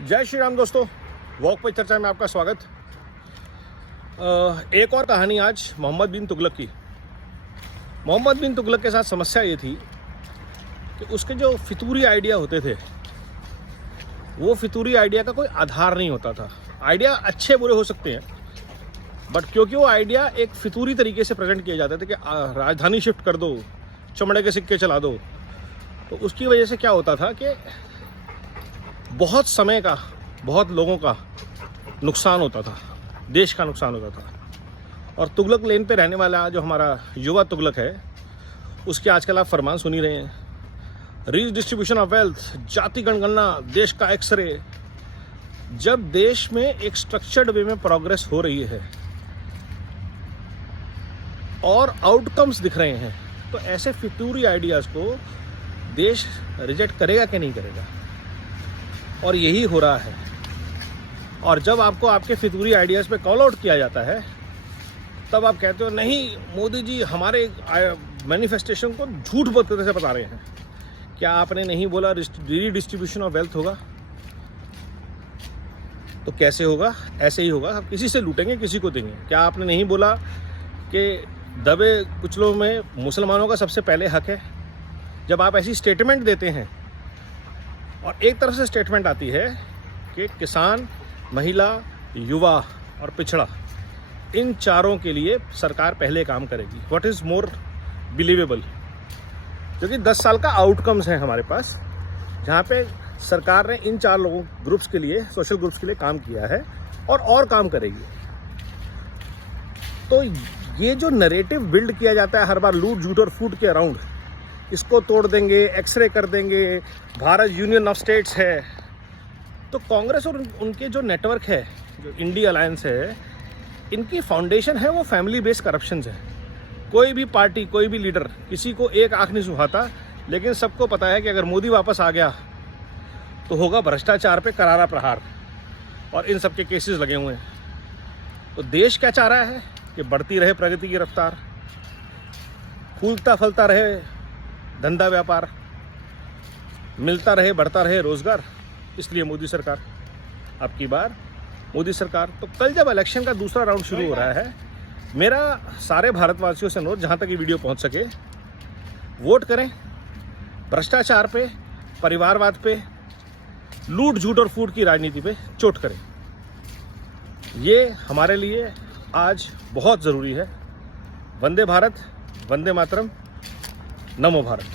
जय श्री राम दोस्तों, वॉक पे चर्चा में आपका स्वागत। एक और कहानी आज मोहम्मद बिन तुगलक की। मोहम्मद बिन तुगलक के साथ समस्या ये थी कि उसके जो फितूरी आइडिया होते थे वो फितूरी आइडिया का कोई आधार नहीं होता था। आइडिया अच्छे बुरे हो सकते हैं, बट क्योंकि वो आइडिया एक फितूरी तरीके से प्रेजेंट किए जाते थे कि राजधानी शिफ्ट कर दो, चमड़े के सिक्के चला दो, तो उसकी वजह से क्या होता था कि बहुत समय का, बहुत लोगों का नुकसान होता था, देश का नुकसान होता था। और तुगलक लेन पे रहने वाला जो हमारा युवा तुगलक है, उसके आजकल आप फरमान सुन ही रहे हैं। रीडिस्ट्रीब्यूशन ऑफ वेल्थ, जाति गणगणना, देश का एक्सरे। जब देश में एक स्ट्रक्चर्ड वे में प्रोग्रेस हो रही है और आउटकम्स दिख रहे हैं, तो ऐसे फितूरी आइडियाज़ को देश रिजेक्ट करेगा कि नहीं करेगा? और यही हो रहा है। और जब आपको आपके फितूरी आइडियाज़ पे कॉल आउट किया जाता है, तब आप कहते हो नहीं, मोदी जी हमारे मैनिफेस्टेशन को झूठ बोलते से बता रहे हैं। क्या आपने नहीं बोला रीडिस्ट्रीब्यूशन ऑफ वेल्थ होगा? तो कैसे होगा? ऐसे ही होगा, हम किसी से लूटेंगे, किसी को देंगे। क्या आपने नहीं बोला कि दबे कुचलों में मुसलमानों का सबसे पहले हक है? जब आप ऐसी स्टेटमेंट देते हैं और एक तरफ से स्टेटमेंट आती है कि किसान, महिला, युवा और पिछड़ा, इन चारों के लिए सरकार पहले काम करेगी, व्हाट इज़ मोर बिलीवेबल? क्योंकि 10 साल का आउटकम्स हैं हमारे पास, जहाँ पे सरकार ने इन 4 लोगों ग्रुप्स के लिए, सोशल ग्रुप्स के लिए काम किया है और काम करेगी। तो ये जो नरेटिव बिल्ड किया जाता है हर बार लूट, झूठ और फूट के अराउंड, इसको तोड़ देंगे, एक्सरे कर देंगे, भारत यूनियन ऑफ स्टेट्स है, तो कांग्रेस और उनके जो नेटवर्क है, जो इंडी अलायंस है, इनकी फाउंडेशन है वो फैमिली बेस्ड करप्शन है। कोई भी पार्टी, कोई भी लीडर किसी को एक आंख नहीं सुहाता, लेकिन सबको पता है कि अगर मोदी वापस आ गया तो होगा भ्रष्टाचार पे करारा प्रहार, और इन सब के केसेस लगे हुए हैं। तो देश क्या चाह रहा है कि बढ़ती रहे प्रगति की रफ्तार, फूलता फलता रहे धंधा व्यापार, मिलता रहे, बढ़ता रहे रोजगार। इसलिए मोदी सरकार, अब की बार मोदी सरकार। तो कल जब इलेक्शन का दूसरा राउंड शुरू हो रहा है, मेरा सारे भारतवासियों से अनुरोध, जहां तक ये वीडियो पहुंच सके, वोट करें, भ्रष्टाचार पे, परिवारवाद पे, लूट झूठ और फूट की राजनीति पे चोट करें। ये हमारे लिए आज बहुत ज़रूरी है। वंदे भारत, वंदे मातरम, नमो भारत।